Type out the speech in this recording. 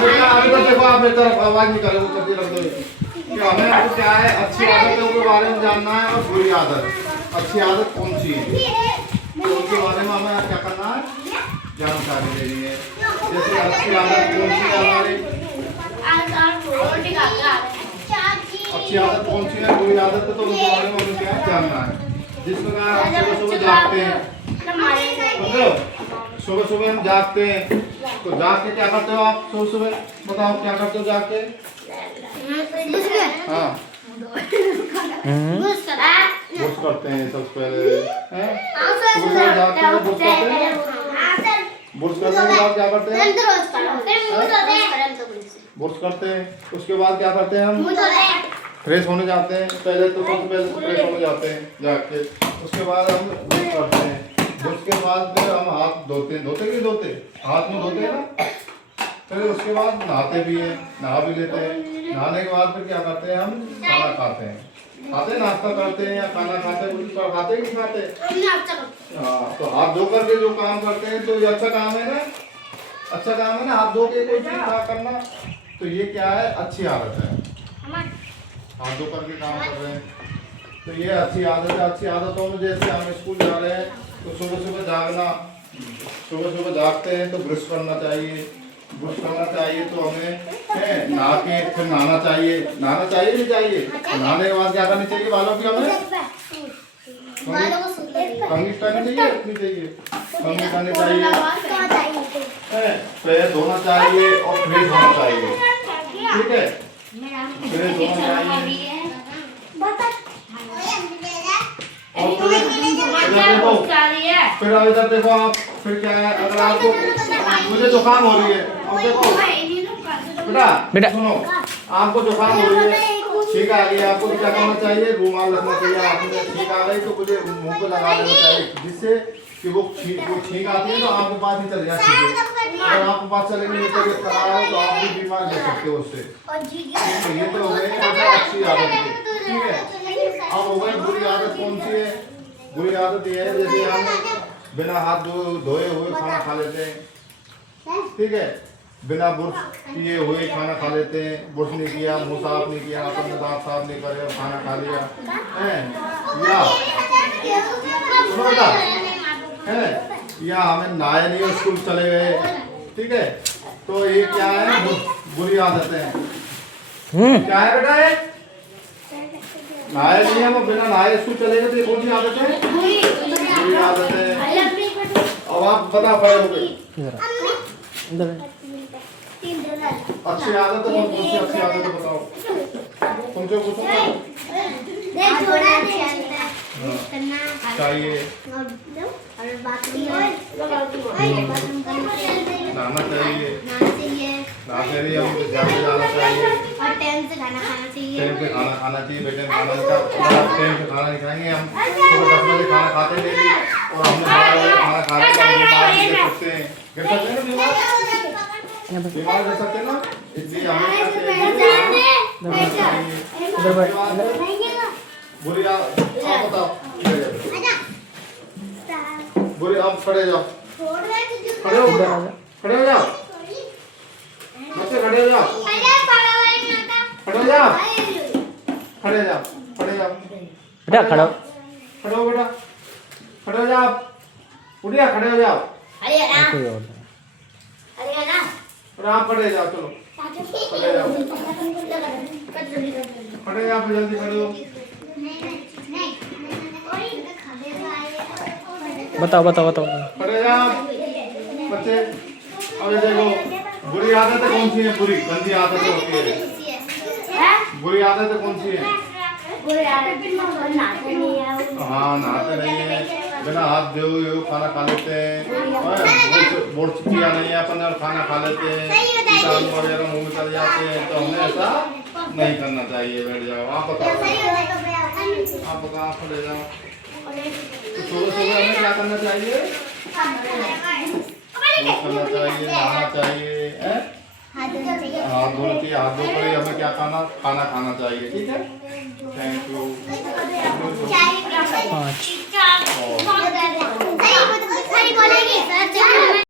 अभी तक देखो आप मेरी तरफ आवाज नहीं करो, करके रख दो। कि हमें आपको क्या है, अच्छी आदतों के बारे में जानना है और बुरी आदत। अच्छी आदत कौन सी है तो उसके बारे में हमें क्या करना है, जानकारी लेनी है। जैसे अच्छी आदत कौन सी है हमारी, अच्छी आदत कौन सी है, बुरी आदत है, तो उसके बारे में हमें क्या जानना है। जिसमें सुबह सुबह जागते हैं, सुबह सुबह हम जागते हैं, तो जाग के क्या करते हो आप सुबह सुबह, बताओ क्या करते हो जाग के? हाँ ब्रश करते हैं सबसे पहले, सुबह सुबह जागते हैं ब्रश करते हैं, ब्रश करने के बाद क्या करते हैं, ब्रश करते हैं, उसके बाद क्या करते हैं हम, फ्रेश होने जाते हैं। पहले तो सबसे पहले तो फ्रेश होने जाते हैं जाग के, उसके बाद हम ब्रश करते हैं, ब्रश के बाद फिर हम हाथ धोते हैं, धोते कि धोते हाथ में धोते हैं ना, फिर उसके बाद नहाते भी हैं, नहा भी लेते हैं। नहाने के बाद फिर क्या करते हैं, हम खाना खाते हैं, नाश्ता करते हैं या खाना खाते हैं, कुछ खाते कि नहीं खाते? हाँ, तो हाथ धो करके जो काम करते हैं तो ये अच्छा काम है ना, अच्छा काम है ना, हाथ धो के कोई चीज करना, तो ये क्या है, अच्छी आदत है। हाथ धो करके काम कर रहे हैं तो ये अच्छी आदत है। अच्छी आदतों में जैसे हम स्कूल जा रहे हैं तो सुबह सुबह जागना, सुबह सुबह जागते हैं तो ब्रश करना चाहिए, ब्रश करना चाहिए तो हमें नहा के फिर नहाना चाहिए। नहाना चाहिए नहीं चाहिए? नहाने के बाद क्या करनी चाहिए बालों की, हमें कंघी करनी चाहिए, रखनी चाहिए, कंघी करनी चाहिए, पैर धोना चाहिए और फ्रेश होना चाहिए, ठीक है, फ्रेश होना चाहिए। फिर इधर देखो आप, फिर क्या है, अगर आपको मुझे जुकाम हो रही है, अब देखो बेटा सुनो, आपको जुकाम हो रही है, छींक आ गई, आपको क्या करना चाहिए, रुमाल रखना चाहिए, आपने छींक आ गई तो मुझे मुंह को लगा देना चाहिए, जिससे कि वो छींक आती है तो आपके पास ही चल जाए। अगर आपके पास चलेंगे तो तो आप भी बीमार हो सकते हो उससे। ये तो हो गई अच्छी आदत है, ठीक है। अब हो गई बुरी आदत कौन सी है? बुरी आदत ये है जैसे हम बिना हाथ धोए हुए खाना खा लेते हैं, ठीक है, बिना ब्रश किए हुए खाना खा लेते हैं, ब्रश नहीं किया, मुंह साफ नहीं किया, अपने दांत साफ नहीं करे और खाना खा लिया है, या हमें नहाए नहीं और स्कूल चले गए, ठीक है, तो ये क्या है, बुरी आदत है। क्या है बेटा ये? नहाए नहीं हम, बिना नहाए स्कूल चले गए तो ये कौन सी आदत है? बुरी आदत है। अब आप बता पाओगे अच्छी आदत है कौन सी, अच्छी आदत है बताओ, तुमसे पूछो चाहिए, नहाना चाहिए, नहाते नहीं हम जाने जाना चाहिए, और टाइम से खाना खाना चाहिए, टाइम पे खाना खाना चाहिए, बेटे खाना टाइम से खाना नहीं खाएंगे हम, सुबह 10 बजे खाना खाते डेली और हम 12 बजे खाना खा के बीमार गिर सकते हैं, गिर सकते हैं ना, बीमार गिर सकते हैं ना, इसलिए हमें बुरी आदत आप बताओ, बुरी आप खड़े जाओ, खड़े हो जाओ, खड़े हो जाओ बच्चे, खड़े हो जाओ, खड़े हो जाओ, खड़े जाओ, खड़े जाओ बेटा, खड़ो, खड़े हो बेटा, खड़े हो जाओ, उठिए खड़े हो जाओ, और आप खड़े जाओ, चलो खड़े जाओ, खड़े जाओ, जल्दी खड़े हो, बताओ बताओ बताओ खड़े जाओ बच्चे। अब ये देखो बुरी आदत कौन सी है, बुरी गंदी आदत होती है, बुरी आदत कौन सी है? हाँ नहाते नहीं है, बिना हाथ धोए हुए खाना खा लेते हैं, ब्रश किया नहीं है अपन और खाना खा लेते हैं, कीटाणु वगैरह मुंह में चले जाते हैं, तो हमें ऐसा नहीं करना चाहिए। बैठ जाओ, आप बताओ, आप बताओ, आप ले जाओ। तो सुबह सुबह हमें क्या करना चाहिए? करना चाहिए, नहाना चाहिए, हाथ धोना चाहिए, हाथ धो कर हमें क्या खाना खाना चाहिए, ठीक है। Thank you. 5